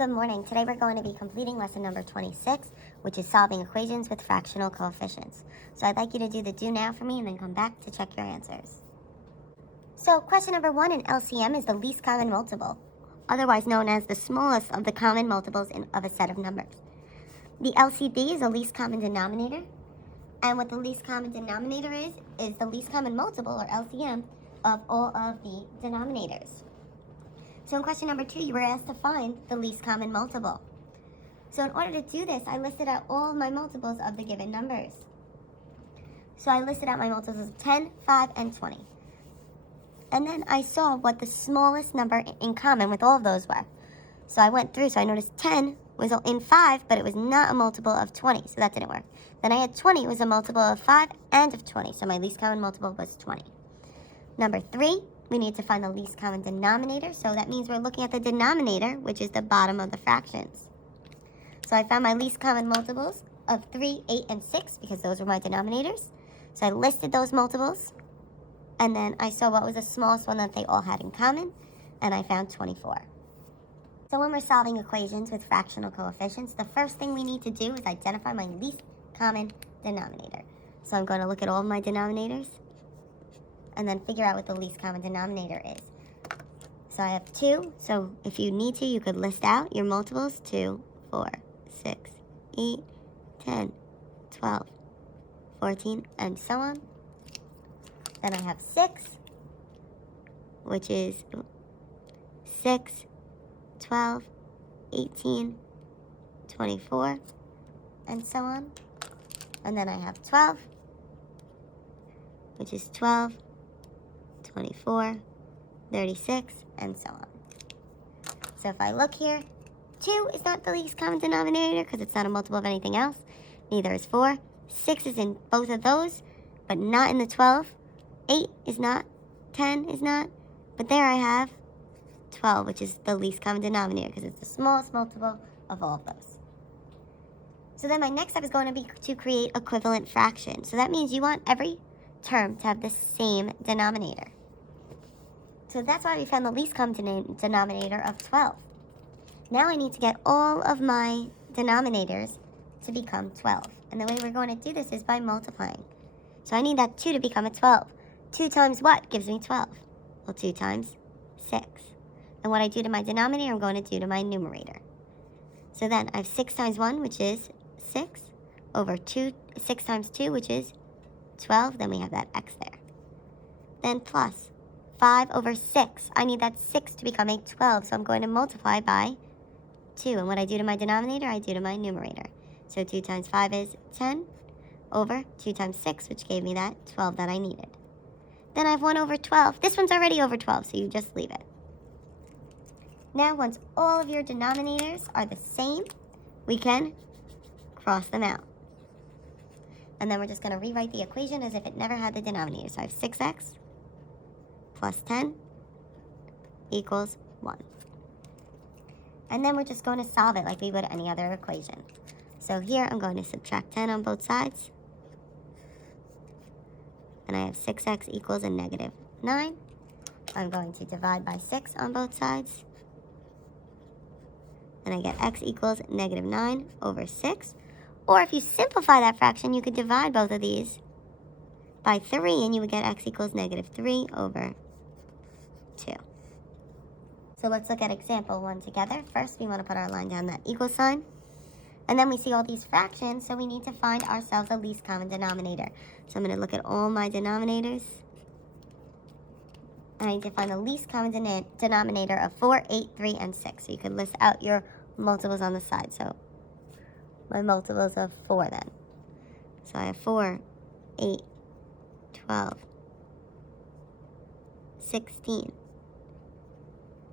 Good morning. Today we're going to be completing lesson number 26, which is solving equations with fractional coefficients. So I'd like you to do the do now for me and then come back to check your answers. So question number 1 in LCM is the least common multiple, otherwise known as the smallest of the common multiples of a set of numbers. The LCD is the least common denominator, and what the least common denominator is the least common multiple, or LCM, of all of the denominators. So in question number 2, you were asked to find the least common multiple. So in order to do this, I listed out all of my multiples of the given numbers. So I listed out my multiples of 10, 5, and 20. And then I saw what the smallest number in common with all of those were. So I went through, so I noticed 10 was in 5, but it was not a multiple of 20, so that didn't work. Then I had 20 was a multiple of 5 and of 20, so my least common multiple was 20. Number 3, we need to find the least common denominator, so that means we're looking at the denominator, which is the bottom of the fractions. So I found my least common multiples of 3, 8, and 6, because those were my denominators. So I listed those multiples, and then I saw what was the smallest one that they all had in common, and I found 24. So when we're solving equations with fractional coefficients, the first thing we need to do is identify my least common denominator. So I'm going to look at all of my denominators, and then figure out what the least common denominator is. So I have 2, so if you need to, you could list out your multiples: 2, 4, 6, 8, 10, 12, 14, and so on. Then I have 6, which is 6, 12, 18, 24, and so on. And then I have 12, which is 12, 24, 36, and so on. So if I look here, 2 is not the least common denominator because it's not a multiple of anything else. Neither is 4. 6 is in both of those, but not in the 12. 8 is not. 10 is not. But there I have 12, which is the least common denominator because it's the smallest multiple of all of those. So then my next step is going to be to create equivalent fractions. So that means you want every term to have the same denominator. So that's why we found the least common denominator of 12. Now I need to get all of my denominators to become 12. And the way we're going to do this is by multiplying. So I need that 2 to become a 12. 2 times what gives me 12? Well, 2 times 6. And what I do to my denominator, I'm going to do to my numerator. So then I have 6 times 1, which is 6, over 6 times 2, which is 12. Then we have that x there. Then plus 5 over 6. I need that 6 to become a 12, so I'm going to multiply by 2. And what I do to my denominator, I do to my numerator. So 2 times 5 is 10 over 2 times 6, which gave me that 12 that I needed. Then I have 1 over 12. This one's already over 12, so you just leave it. Now, once all of your denominators are the same, we can cross them out. And then we're just going to rewrite the equation as if it never had the denominator. So I have 6x plus 10 equals 1. And then we're just going to solve it like we would any other equation. So here I'm going to subtract 10 on both sides. And I have 6x equals a negative 9. I'm going to divide by 6 on both sides. And I get x equals negative 9 over 6. Or if you simplify that fraction, you could divide both of these by 3, and you would get x equals negative 3 over 2. So let's look at example 1 together. First, we want to put our line down that equal sign. And then we see all these fractions, so we need to find ourselves a least common denominator. So I'm going to look at all my denominators. I need to find the least common denominator of 4, 8, 3, and 6. So you could list out your multiples on the side. So my multiples of 4 then. So I have 4, 8, 12, 16,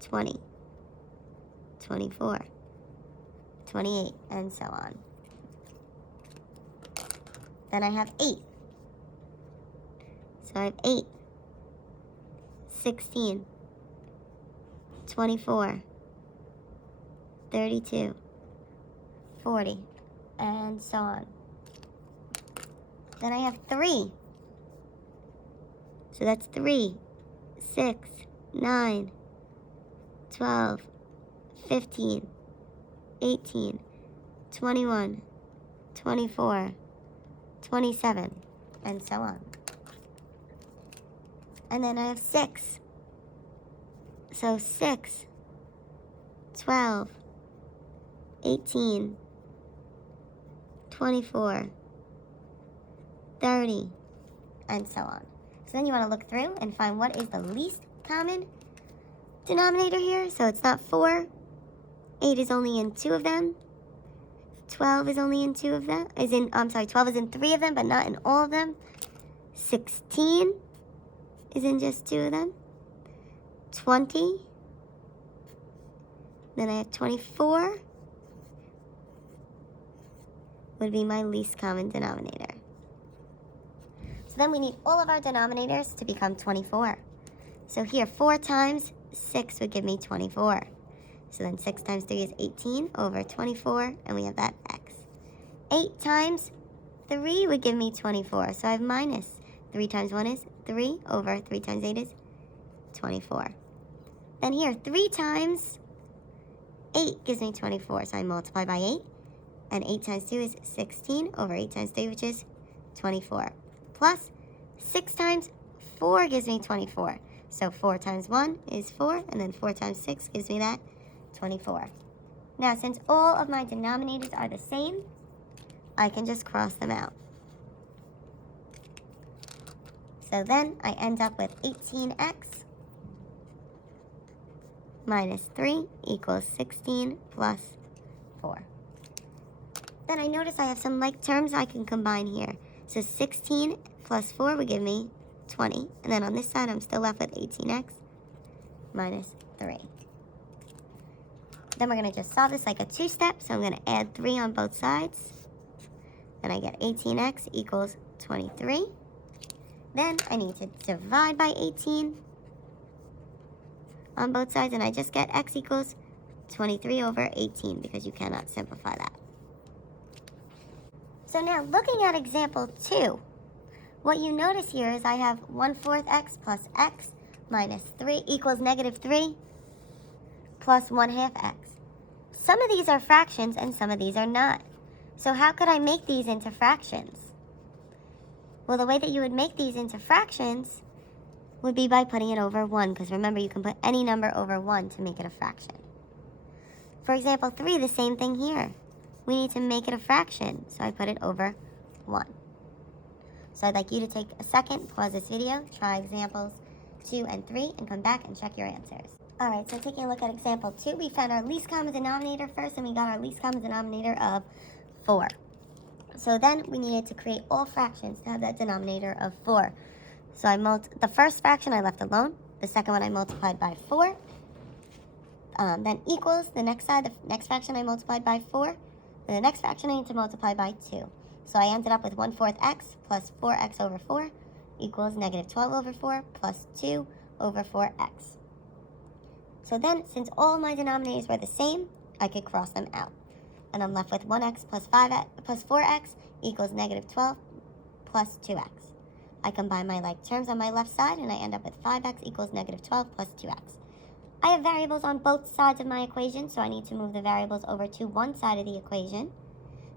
20, 24, 28, and so on. Then I have 8. So I have 8, 16, 24, 32, 40, and so on. Then I have 3. So that's 3, 6, 9, 12, 15, 18, 21, 24, 27, and so on. And then I have 6. So 6, 12, 18, 24, 30, and so on. So then you want to look through and find what is the least common denominator here. So it's not 4. 8 is only in 2 of them. 12 is only in 2 of them. 12 is in 3 of them, but not in all of them. 16 is in just 2 of them. 20. Then I have 24. Would be my least common denominator. So then we need all of our denominators to become 24. So here, 4 times 6 would give me 24. So then 6 times 3 is 18 over 24, and we have that x. 8 times 3 would give me 24, so I have minus. 3 times 1 is 3 over 3 times 8 is 24. Then here, 3 times 8 gives me 24, so I multiply by 8. And 8 times 2 is 16 over 8 times 3, which is 24. Plus 6 times 4 gives me 24. So 4 times 1 is 4, and then 4 times 6 gives me that 24. Now, since all of my denominators are the same, I can just cross them out. So then I end up with 18x minus 3 equals 16 plus 4. Then I notice I have some like terms I can combine here. So 16 plus 4 would give me 20. And then on this side, I'm still left with 18x minus 3. Then we're going to just solve this like a 2-step. So I'm going to add 3 on both sides. And I get 18x equals 23. Then I need to divide by 18 on both sides. And I just get x equals 23 over 18 because you cannot simplify that. So now looking at example 2, what you notice here is I have 1/4 x plus x minus 3 equals negative 3 plus 1/2 x. Some of these are fractions and some of these are not. So how could I make these into fractions? Well, the way that you would make these into fractions would be by putting it over 1, because remember, you can put any number over 1 to make it a fraction. For example 3, the same thing here. We need to make it a fraction, so I put it over 1. So I'd like you to take a second, pause this video, try examples 2 and 3, and come back and check your answers. Alright, so taking a look at example 2, we found our least common denominator first, and we got our least common denominator of 4. So then we needed to create all fractions to have that denominator of 4. So the first fraction I left alone, the second one I multiplied by 4, then equals the next side, the next fraction I multiplied by 4, and the next fraction I need to multiply by 2. So I ended up with 1/4 x plus 4x over 4 equals negative 12 over 4 plus 2 over 4x. So then, since all my denominators were the same, I could cross them out. And I'm left with 1x plus 4x equals negative 12 plus 2x. I combine my like terms on my left side, and I end up with 5x equals negative 12 plus 2x. I have variables on both sides of my equation, so I need to move the variables over to one side of the equation.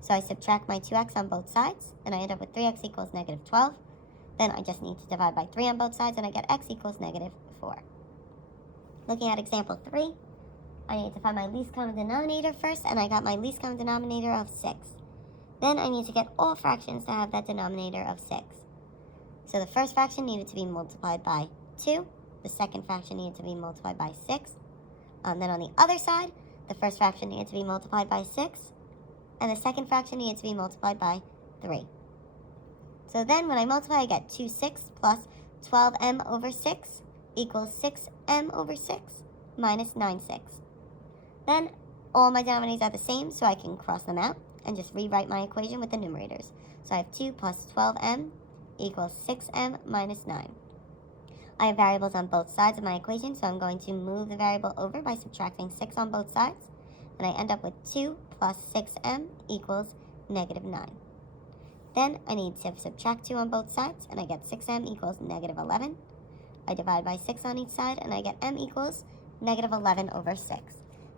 So I subtract my 2x on both sides, and I end up with 3x equals negative 12. Then I just need to divide by 3 on both sides, and I get x equals negative 4. Looking at example 3, I need to find my least common denominator first, and I got my least common denominator of 6. Then I need to get all fractions to have that denominator of 6. So the first fraction needed to be multiplied by 2. The second fraction needed to be multiplied by 6. Then on the other side, the first fraction needed to be multiplied by 6. And the second fraction needed to be multiplied by 3. So then when I multiply, I get 2/6 plus 12m over 6 equals 6m over 6 minus 9/6. Then all my denominators are the same, so I can cross them out and just rewrite my equation with the numerators. So I have 2 plus 12m equals 6m minus 9. I have variables on both sides of my equation, so I'm going to move the variable over by subtracting 6 on both sides. And I end up with 2 plus 6m equals negative 9. Then I need to subtract 2 on both sides, and I get 6m equals negative 11. I divide by 6 on each side, and I get m equals negative 11 over 6.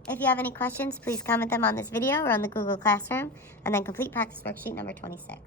If you have any questions, please comment them on this video or on the Google Classroom, and then complete practice worksheet number 26.